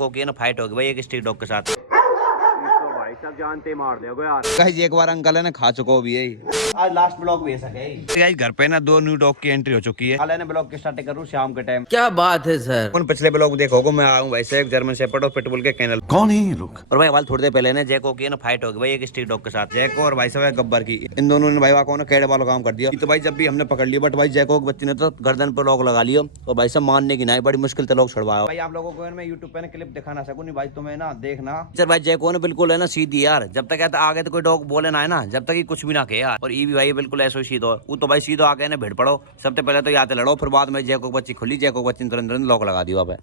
होगी ना फाइट होगी भाई एक स्ट्रीट डॉग के साथ। भाई सब जानते मार दोगे यार। गाइस एक बार अंकल है ना खा चुका भी है आज लास्ट ब्लॉग भी सके गाइस घर पे ना 2 न्यू डॉग की एंट्री हो चुकी है। हाल ने ब्लॉग की स्टार्ट करूँ शाम के टाइम। क्या बात है सर। उन पिछले ब्लॉग देखोगे मैं आऊँ भाई से एक जर्मन शेपर्ड और पिटबुल के कैनल। कौन है ये लोग? और भाई वाल थोड़ी देर पहले ना जैको की ना फाइट होगी भाई एक स्ट्रीट डॉग के साथ। जैको और भाई साहब गब्बर की इन दोनों ने भाई वाको ना कैड वाला काम कर दिया। तो भाई जब भी हमने पकड़ लिया बट भाई जैको के बच्चे ने तो गर्दन पर लॉक लगा लिया और भाई साहब मानने की ना बड़ी मुश्किल से लोग छुड़वाया। भाई आप लोगों को मैं यूट्यूब पे ना क्लिप दिखा ना सकूं नहीं भाई तुम्हें ना देखना। सर भाई जैको ने बिल्कुल है ना सीधी यार जब तक आगे तो कोई डॉग बोले ना है ना जब तक ही कुछ भी ना कहे यार। और ये भी भाई बिल्कुल ऐसा सीधो वो तो भाई सीधो आके ना भिड़ पड़ो सबसे पहले तो याद लड़ो फिर बाद में जैको बच्ची खुली जैको बच्ची तुरंत लॉक लगा दिया। वहाँ पे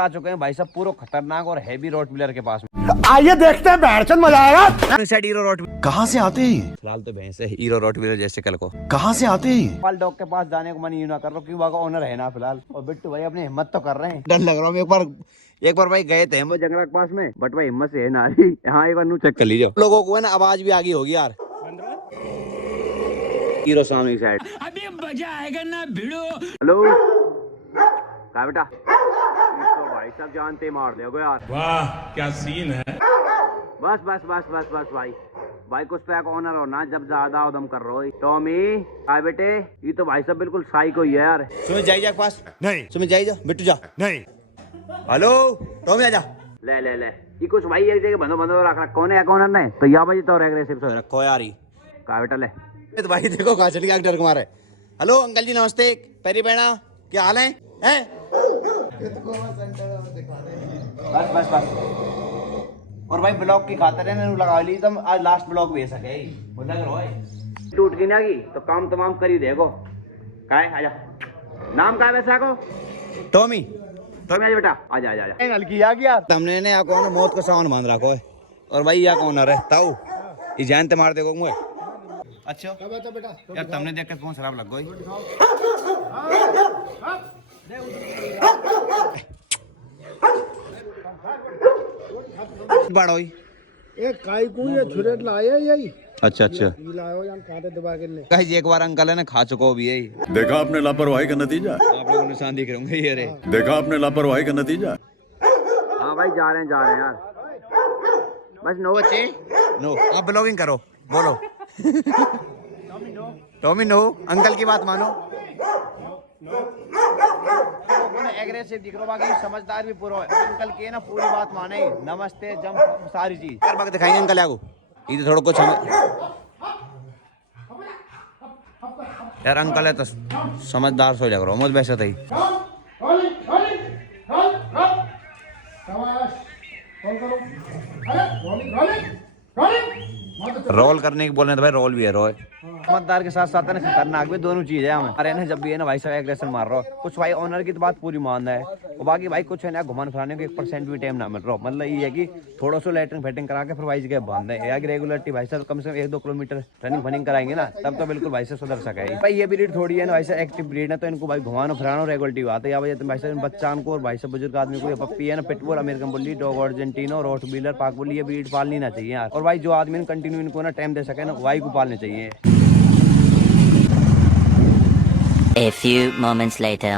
आ चुके हैं भाई साहब पूरा खतरनाक और हैवी रोटवीलर के पास में। आइए देखते हैं बैठचंद मजा आएगा। हीरो रोट कहाँ से आते हैं? फिलहाल तो भैंस है हीरो रोटवीलर जैसे कल को। कहाँ से आते हैं? पाल डॉग के पास जाने को मन यूं ना कर रहा क्यों वहाँ का ओनर है ना फिलहाल। और बिट्टू भाई अपनी हिम्मत तो कर रहे हैं। डर लग रहा हूँ एक बार भाई गए थे हम जंगल के पास में बट भाई हिम्मत से है ना यहाँ एक बार नू चेक कर लीजिए। लोगों को है ना आवाज भी आगे होगी यार। हीरो सामने की साइड अभी मजा आएगा ना भिड़ो। हेलो कहा बेटा तो भाई सब जानते मार दोगे यार। वाह क्या सीन है। बस बस बस बस बस भाई भाई कुछ तो एक ऑनर हो ना जब ज्यादा उदम कर रहे हो। टॉमी आए बेटे ये तो भाई सब बिल्कुल साई को ही है यार। सुमित जाइए पास नहीं। सुमित जाइए बिट्टू जा नहीं। हेलो टॉमी आजा। ले ले ले ये कुछ भाई एक जगह बंदो रख रहा कौन है कौन नहीं तो या भाई तो एग्रेसिव से रखो यार ही कहा बेटा ले तो भाई देखो कहाँ चली गया डर के मारे। हेलो अंकल जी नमस्ते पेरी बहना क्या हाल है हैं? बस बस बस और भाई ब्लॉग की खातर है मैंने लगा ली तुम आज लास्ट ब्लॉग भी सके बोला करो टूट गई ना की तो काम तमाम कर ही देगो। का है आजा नाम का है वैसे को टॉमी टॉमी आजा बेटा आजा आजा आजा हल्की आ गया तुमने ने आपको ना मौत का सामान बांध रखो है और भाई या कौन है ताऊ ये जानते मार देगो मुझे। अच्छा यार तुमने देख के कौन शराब लग गई। बड़ोई एक काई को ये छुरे लाया यही अच्छा अच्छा लायो यार कांटे दबा के ने गाइस एक बार अंकल है ना खा चुका भी है। देखा आपने लापरवाही का नतीजा। आप लोगों निशान दिख रहे होंगे ये रे। देखा आपने लापरवाही का नतीजा। हाँ भाई जा रहे हैं यार बस नो बच्चे नो आप ब्लॉगिंग करो बोलो टॉमी नो अंकल की बात मानो। एग्रेसिव दिख रहा बाकी समझदार भी पूरा है अंकल की है ना पूरी बात माने नमस्ते जम सारी चीज यार बाकी दिखाएंगे अंकल यार ये थोड़ा कुछ यार अंकल है तो समझदार सो लग रहा हूँ मुझे वैसे तो ही रोल करने की बोलने तो भाई रोल भी है रोय समझदार के साथ साथ है ना खतरनाक भी दोनों चीज है हमें। अरे ना जब भी है ना भाई सब एग्रेशन मार रहा हो कुछ भाई ऑनर की तो बात पूरी मानना है और बाकी भाई कुछ है ना घुमान फिराने को 1% भी टाइम ना मिल रहा मतलब ये है कि थोड़ा सा लैटरिंग फैटिंग करा के फिर भाई जगह बांधना है यार रेगुलरिटी भाई साहब कम से कम 1-2 किलोमीटर रनिंग फनिंग कराएंगे ना तब तो बिल्कुल भाई से सुधर सके। भाई ये ब्रीड थोड़ी है ना भाई साहब एक्टिव ब्रीड है तो इनको भाई घुमानो फिरानो रेगुलरिटी आता है या भाई साहब बच्चा को और भाई साहब बुजुर्ग आदमी को पप्पी है ना पिटबुल अमेरिकन बुल्ली डॉग अर्जेंटिनो रोटवीलर पाक बुल्ली ये ब्रीड पालनी ना चाहिए यार। और भाई जो आदमी कंटिन्यू इनको ना टाइम दे सके ना वाई को पालने चाहिए। A few moments later.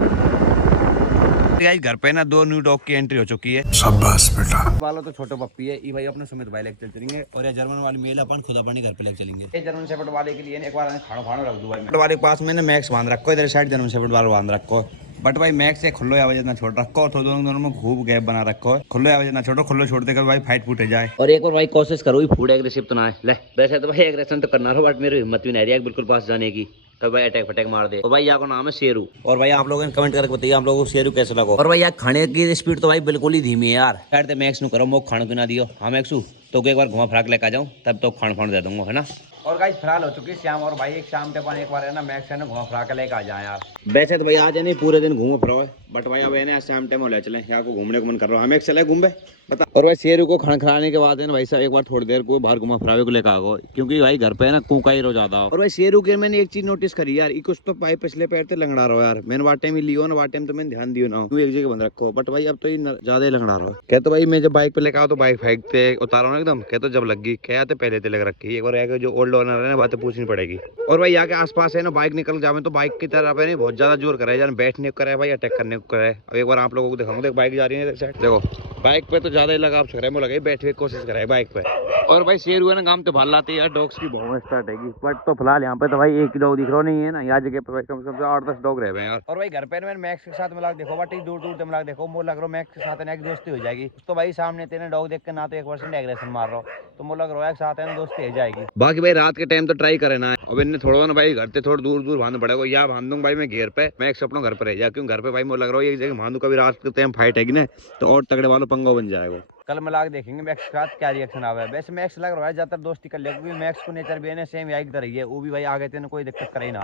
घर पे ना 2 न्यू डॉग की एंट्री हो चुकी है। शाबाश बेटा। वाला तो छोटा पप्पी है ये भाई अपने सुमित भाई लेके चलेंगे और ये जर्मन वाली मेल अपन खुद अपने घर पे लेके चलेंगे। ये जर्मन शेफर्ड वाले के लिए एक बार खाना रख दूं भाई वाले के पास मैंने मैक्स बांध रखो इधर साइड जर्मन शेफर्ड वाला बांध रखो बट भाई मैक्स से खुल्लो आवाज इतना छोड़ रखो तो दोनों में खूब गैप बना रखो है। खुल्लो आवाज इतना छोड़ो खुल्लो छोड़ देकर भाई फाइट फूटे जाए। और एक बार भाई कोशिश करो फूड एग्रेसिव तो ना है ले वैसे तो भाई एग्रेशन तो करना रहो बट मेरी हिम्मत भी नहीं रही बिल्कुल पास जाने की तो भाई अटैक फटैक मार दे। और भाई यहाँ का नाम है शेरू और भाई आप लोगों ने कमेंट करके बताइए आप लोगों को शेरू कैसे लगा। और भाई यहाँ खाने की स्पीड तो भाई बिल्कुल ही धीमी है यार कहते मैक्स नु करो मोक खाने को ना दियो हाँ मैक्सू तो एक बार घुमा फराक लेकर जाऊँ तब तो खान फान दे दूंगा है ना। और गाइस फिलहाल हो चुकी है शाम और भाई एक शाम पे अपन एक बार है ना मैक्स है ना घुमा फरा के लेके आ जाए यार। वैसे तो भाई आज है नहीं पूरे दिन घूमो फिरो है बट भाई अब है ना शाम टाइम ले चले यहाँ को घूमने को मन कर रहा हूँ हम एक चले घूम बता। और भाई शेरू को खाना खिलाने के बाद है ना भाई साहब एक बार थोड़ी देर को बाहर घुमा फिरावे को लेकर आ गो क्योंकि भाई घर पे है ना कूका ही रोज आता हो। और भाई शेरू के मैंने एक चीज नोटिस करी यार कुछ तो पाइप पिछले पैर से लंगड़ा रहो यार मैंने वाट टाइम लियो ना वाट टाइम तो मैंने ध्यान दियो ना एक जगह बंद रखो बट भाई अब तो ज्यादा ही लंगड़ा रहो। कहते भाई मैं जब बाइक पे लेकर आओ तो बाइक फेंकते उतारो ना एकदम कहते जब लग गई क्या आते पहले से लग रखी एक बार जो ओल्ड ओल्ड ओनर है, बातें पूछनी पड़ेगी। और भाई यहाँ के आसपास है ना बाइक निकल जावे तो बाइक की तरफ है नहीं बहुत ज्यादा जोर करे, जान बैठने को करे भाई अटैक करने को करे। अब एक बार आप लोगों को दिखाऊंगा, बाइक जा रही है देखो, बाइक पे तो ज्यादा ही लगा आप सक लगे बैठने की कोशिश करे बाइक पे। और भाई शेर हुआ ना काम तो भाल लाते यार, डॉग्स की बहुत स्टार्ट है। बट तो फिलहाल यहाँ पे तो भाई एक ही डॉग दिख रहा नहीं है ना, यहाँ जगह पे कम से कम 8-10 डॉग रह गए यार। और भाई घर पे मैंने मैक्स के साथ मिला देखो बट दूर दूर से मिला देखो, मुझे लग रहा है मैक्स के साथ एक दोस्ती हो जाएगी। तो भाई सामने तेने डॉग देख के ना तो 1% एग्रेशन मार रहा हो, तो मुझे लग रहा है साथ है दोस्ती हो जाएगी। बाकी भाई रात के टाइम तो ट्राई करे ना, अब इन्हें थोड़ा ना भाई घर से थोड़ा दूर दूर बांधना पड़ेगा, या बांध दूंगा भाई मैं घेर पे, मैक्स अपना घर पे रह जा, क्यों घर पे भाई मुझे लग रहा है एक जगह बांधू कभी रात के टाइम फाइट है ना तो और तगड़े वालों पंगा बन जाएगा। कल मिला के देखेंगे मैक्स के साथ क्या रिएक्शन आवा है। वैसे मैक्स लग रहा है ज्यादातर दोस्ती कर ले, क्योंकि मैक्स को नेचर भी है ना सेम यही की तरह ही है, वो भी भाई आगे तेने कोई दिक्कत करे ना।